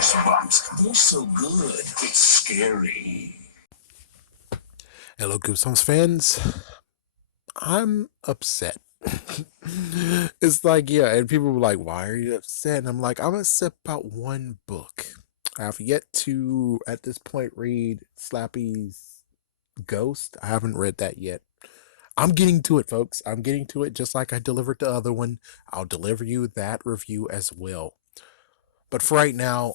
goosebumps. They're so good, it's scary. Hello, Goosebumps fans. I'm upset. It's like, yeah, and people were like, why are you upset? And I'm like, I'm upset about one book. I have yet to, at this point, read Slappy's Ghost. I haven't read that yet. I'm getting to it, folks. I'm getting to it just like I delivered the other one. I'll deliver you that review as well. But for right now,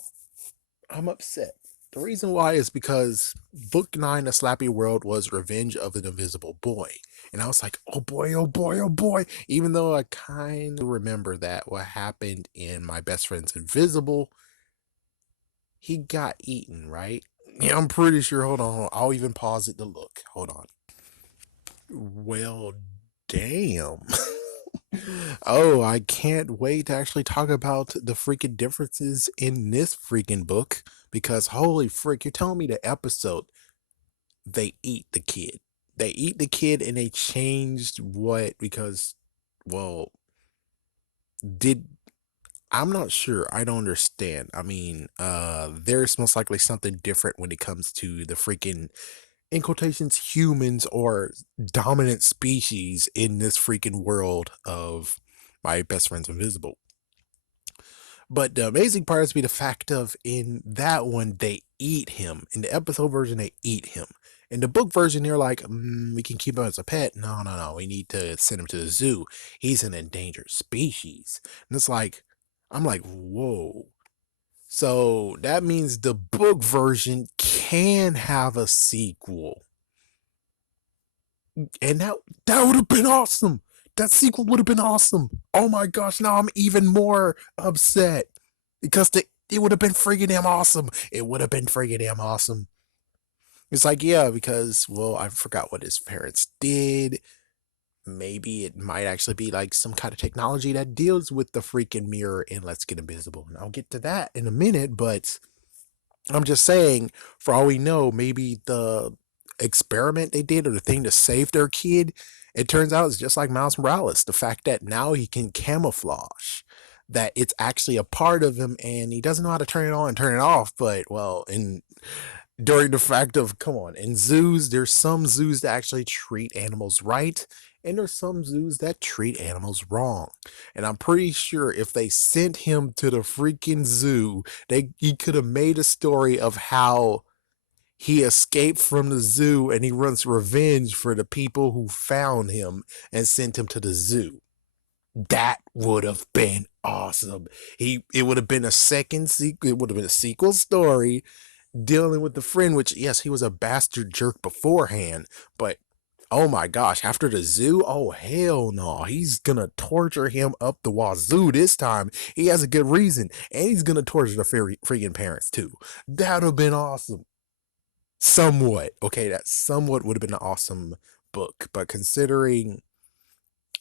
I'm upset. The reason why is because book 9 of Slappy World was Revenge of an Invisible Boy. And I was like, oh boy, oh boy, oh boy. Even though I kind of remember that what happened in My Best Friend's Invisible, he got eaten, right? Yeah, I'm pretty sure. Hold on. I'll even pause it to look. Hold on. Well, damn. Oh, I can't wait to actually talk about the freaking differences in this freaking book because holy frick, you're telling me the episode they eat the kid. They eat the kid and they changed what because well, did I'm not sure. I don't understand. I mean, there's most likely something different when it comes to the freaking in quotations humans or dominant species in this freaking world of My Best Friend's Invisible. But the amazing part is be the fact of in that one they eat him. In the episode version, they eat him. In the book version, they're like, we can keep him as a pet. No, no, no. We need to send him to the zoo. He's an endangered species. And it's like, I'm like, whoa. So that means the book version can have a sequel. And that would have been awesome. That sequel would have been awesome. Oh my gosh, now I'm even more upset because it would have been freaking damn awesome. It would have been freaking damn awesome. It's like, yeah, because, well, I forgot what his parents did. Maybe it might actually be like some kind of technology that deals with the freaking mirror and Let's Get Invisible. And I'll get to that in a minute, but I'm just saying, for all we know, maybe the experiment they did or the thing to save their kid, it turns out it's just like Miles Morales. The fact that now he can camouflage, that it's actually a part of him and he doesn't know how to turn it on and turn it off. But, well, in during the fact of, come on, in zoos, there's some zoos that actually treat animals right, and there's some zoos that treat animals wrong. And I'm pretty sure if they sent him to the freaking zoo, he could have made a story of how he escaped from the zoo and he runs revenge for the people who found him and sent him to the zoo. That would have been awesome. It would have been a second sequel. It would have been a sequel story dealing with the friend, which yes, he was a bastard jerk beforehand, but oh my gosh, after the zoo, oh hell no, he's gonna torture him up the wazoo this time. He has a good reason, and he's gonna torture the freaking parents too. That would have been awesome. Somewhat, okay, that somewhat would have been an awesome book, but considering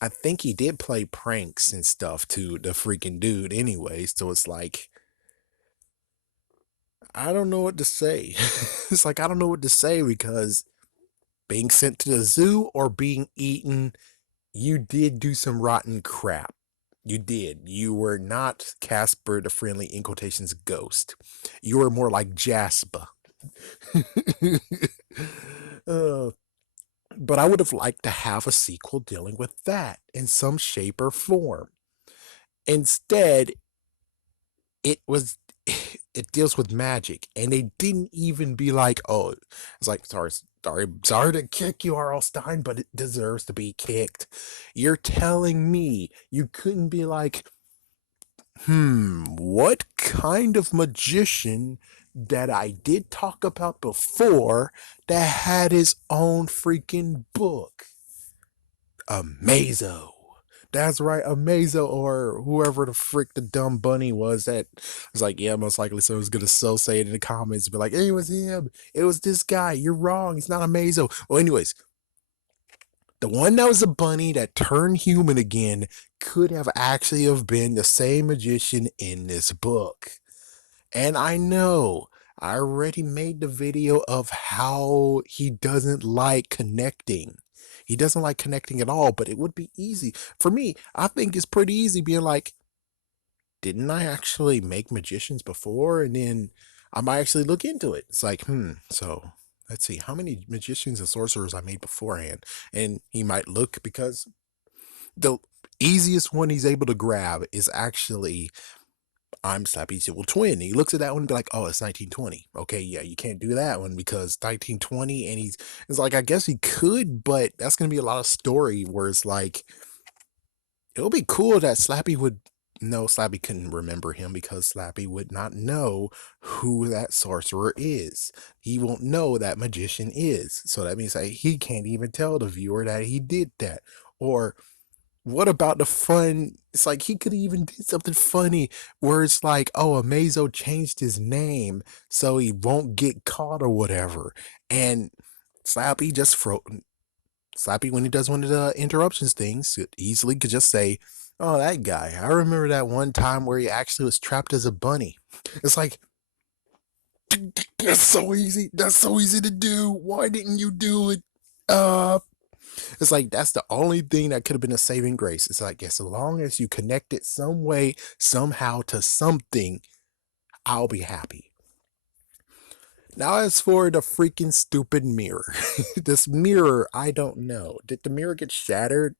I think he did play pranks and stuff to the freaking dude anyway, so it's like I don't know what to say. It's like I don't know what to say because being sent to the zoo or being eaten, you did do some rotten crap. You did. You were not Casper the Friendly in quotations ghost. You were more like Jasper. uh, but I would have liked to have a sequel dealing with that in some shape or form. Instead, it was it deals with magic and they didn't even be like, oh, it's like sorry to kick you, R.L. Stein, but it deserves to be kicked. You're telling me you couldn't be like, what kind of magician that I did talk about before that had his own freaking book? Amazo. That's right, Amazo, or whoever the frick the dumb bunny was that was like, yeah, most likely someone's gonna so say it in the comments, be like, hey, it was him, it was this guy, you're wrong, it's not Amazo. Well, anyways, the one that was a bunny that turned human again could have actually have been the same magician in this book. And I know I already made the video of how he doesn't like connecting. He doesn't like connecting at all, but it would be easy. For me, I think it's pretty easy being like, didn't I actually make magicians before? And then I might actually look into it. It's like, so let's see how many magicians and sorcerers I made beforehand. And he might look because the easiest one he's able to grab is actually I'm Slappy's evil twin. He looks at that one and be like, oh, it's 1920. Okay, yeah, you can't do that one because 1920, and it's like, I guess he could, but that's gonna be a lot of story where it's like it would be cool that Slappy would no, Slappy couldn't remember him because Slappy would not know who that sorcerer is. He won't know that magician is. So that means that he can't even tell the viewer that he did that. Or what about the fun? It's like he could even do something funny where it's like, oh, Amazo changed his name so he won't get caught or whatever. And Slappy just Slappy, when he does one of the interruptions things, easily could just say, oh, that guy. I remember that one time where he actually was trapped as a bunny. It's like, that's so easy. That's so easy to do. Why didn't you do it? Uh, it's like that's the only thing that could have been a saving grace. It's like, as long as you connect it some way, somehow to something, I'll be happy. Now, as for the freaking stupid mirror, this mirror, I don't know. Did the mirror get shattered?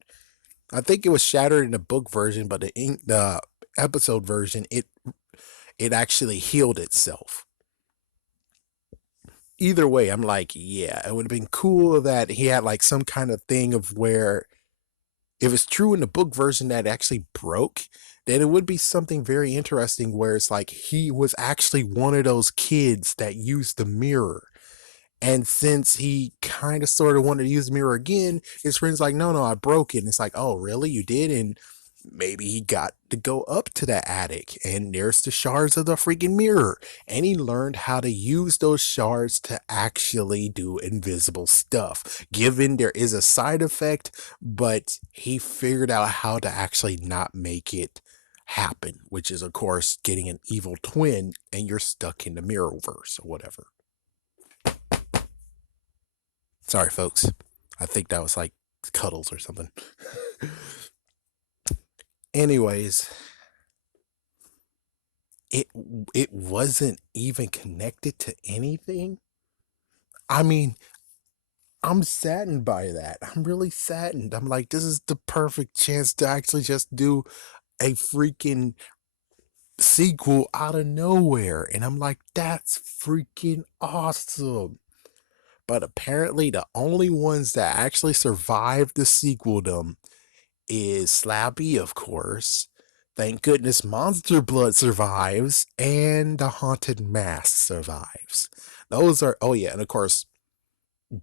I think it was shattered in the book version, but the episode version, it actually healed itself. Either way, I'm like, yeah, it would have been cool that he had like some kind of thing of where if it's true in the book version that it actually broke, then it would be something very interesting where it's like he was actually one of those kids that used the mirror. And since he kind of sort of wanted to use the mirror again, his friend's like, no, I broke it. And it's like, oh, really? You did? And maybe he got to go up to that attic and there's the shards of the freaking mirror. And he learned how to use those shards to actually do invisible stuff. Given there is a side effect, but he figured out how to actually not make it happen, which is, of course, getting an evil twin and you're stuck in the mirrorverse or whatever. Sorry, folks. I think that was like Cuddles or something. Anyways, it it wasn't even connected to anything. I mean, I'm saddened by that. I'm really saddened. I'm like, this is the perfect chance to actually just do a freaking sequel out of nowhere. And I'm like, that's freaking awesome. But apparently, the only ones that actually survived the sequeldom is Slappy, of course. Thank goodness Monster Blood survives and the Haunted Mask survives. Those are, oh yeah, and of course,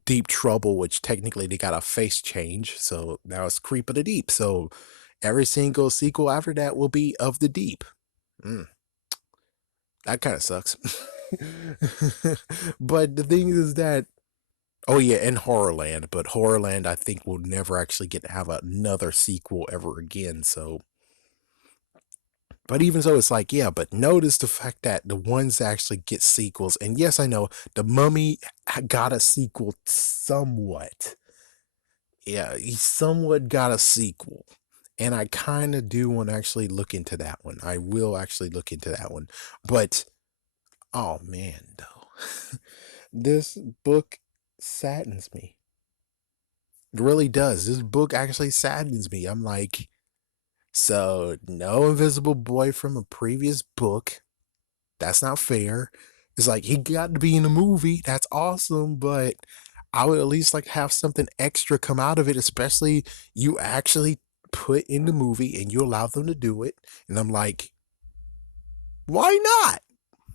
Deep Trouble, which technically they got a face change, so now it's Creep of the Deep. So every single sequel after that will be of the Deep. Mm, that kind of sucks. But the thing is that, oh yeah, and Horrorland, but Horrorland I think will never actually get to have another sequel ever again. So but even so, it's like, yeah, but notice the fact that the ones that actually get sequels, and yes, I know the Mummy got a sequel somewhat. Yeah, he somewhat got a sequel. And I kind of do want to actually look into that one. I will actually look into that one. But, oh man, though. This book saddens me. It really does. This book actually saddens me. I'm like, so no invisible boy from a previous book. That's not fair. It's like he got to be in the movie. That's awesome, but I would at least like to have something extra come out of it, especially you actually put in the movie and you allow them to do it. And I'm like, why not?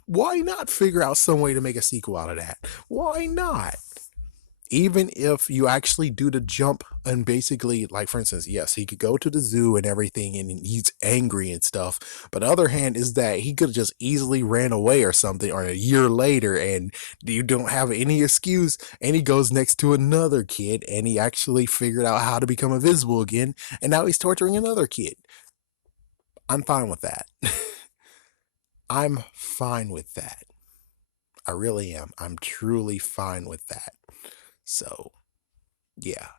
Why not figure out some way to make a sequel out of that? Why not? Even if you actually do the jump and basically, like, for instance, yes, he could go to the zoo and everything and he's angry and stuff, but the other hand is that he could have just easily ran away or something, or a year later, and you don't have any excuse, and he goes next to another kid and he actually figured out how to become invisible again, and now he's torturing another kid. I'm fine with that. I'm fine with that. I really am. I'm truly fine with that. So yeah,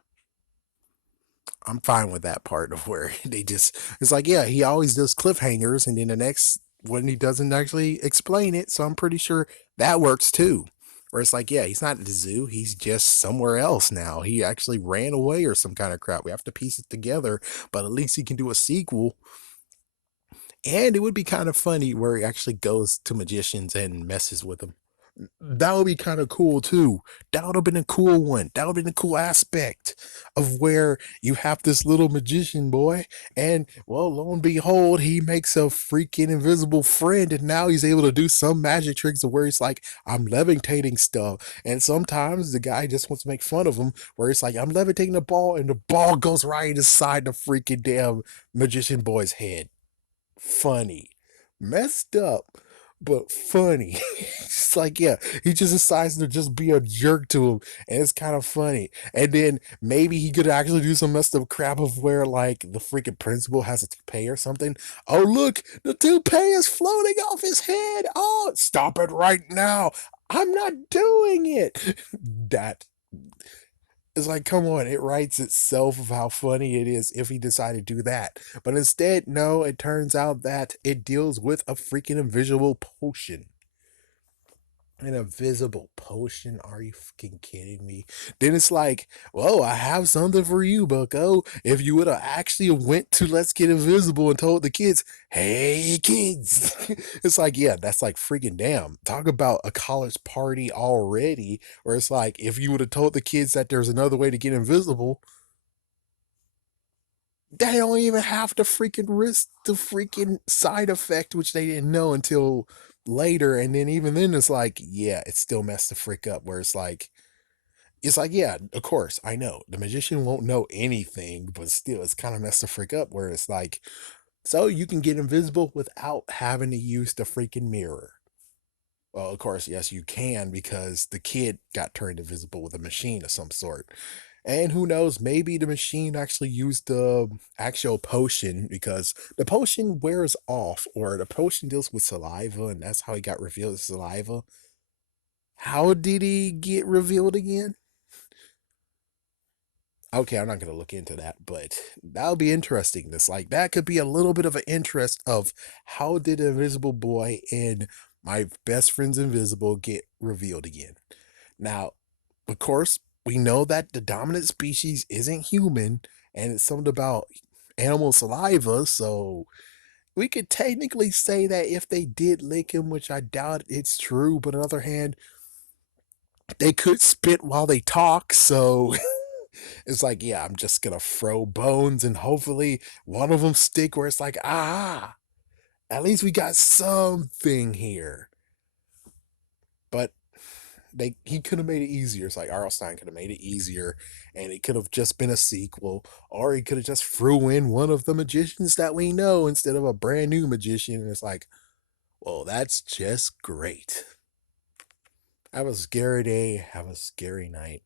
I'm fine with that part of where they just, it's like, yeah, he always does cliffhangers, and then the next when he doesn't actually explain it. So I'm pretty sure that works too. Where it's like, yeah, he's not at the zoo, he's just somewhere else now. He actually ran away or some kind of crap. We have to piece it together, but at least he can do a sequel. And it would be kind of funny where he actually goes to magicians and messes with them. That would be kind of cool too. That would have been a cool one. That would have been a cool aspect of where you have this little magician boy, and well, lo and behold, he makes a freaking invisible friend, and now he's able to do some magic tricks of where he's like, I'm levitating stuff. And sometimes the guy just wants to make fun of him, where it's like, I'm levitating the ball, and the ball goes right inside the freaking damn magician boy's head. Funny. Messed up, but funny. It's like, yeah, he just decides to just be a jerk to him, and it's kind of funny. And then maybe he could actually do some messed up crap of where, like, the freaking principal has a toupee or something. Oh, look, the toupee is floating off his head. Oh, stop it right now. I'm not doing it. That it's like, come on, it writes itself of how funny it is if he decided to do that. But instead, no, it turns out that it deals with a freaking invisible potion. An invisible potion? Are you fucking kidding me? Then it's like, whoa, I have something for you, Bucko. If you would have actually went to Let's Get Invisible and told the kids, hey kids. It's like, yeah, that's like freaking damn. Talk about a college party already, where it's like, if you would have told the kids that there's another way to get invisible, they don't even have to freaking risk the freaking side effect, which they didn't know until later. And then even then, it's like, yeah, it still messed the freak up. Where it's like, yeah, of course, I know the magician won't know anything, but still, it's kind of messed the freak up. Where it's like, so you can get invisible without having to use the freaking mirror. Well, of course, yes, you can because the kid got turned invisible with a machine of some sort. And who knows, maybe the machine actually used the actual potion because the potion wears off, or the potion deals with saliva, and that's how he got revealed as saliva. How did he get revealed again? Okay, I'm not going to look into that, but that'll be interesting. This, like, that could be a little bit of an interest of how did Invisible Boy and my best friend's Invisible get revealed again. Now, of course, we know that the dominant species isn't human, and it's something about animal saliva, so we could technically say that if they did lick him, which I doubt it's true, but on the other hand, they could spit while they talk, so it's like, yeah, I'm just gonna throw bones and hopefully one of them stick where it's like, ah, at least we got something here. But he could have made it easier. It's like R.L. Stein could have made it easier, and it could have just been a sequel, or he could have just threw in one of the magicians that we know instead of a brand new magician. And it's like, well, that's just great. Have a scary day. Have a scary night.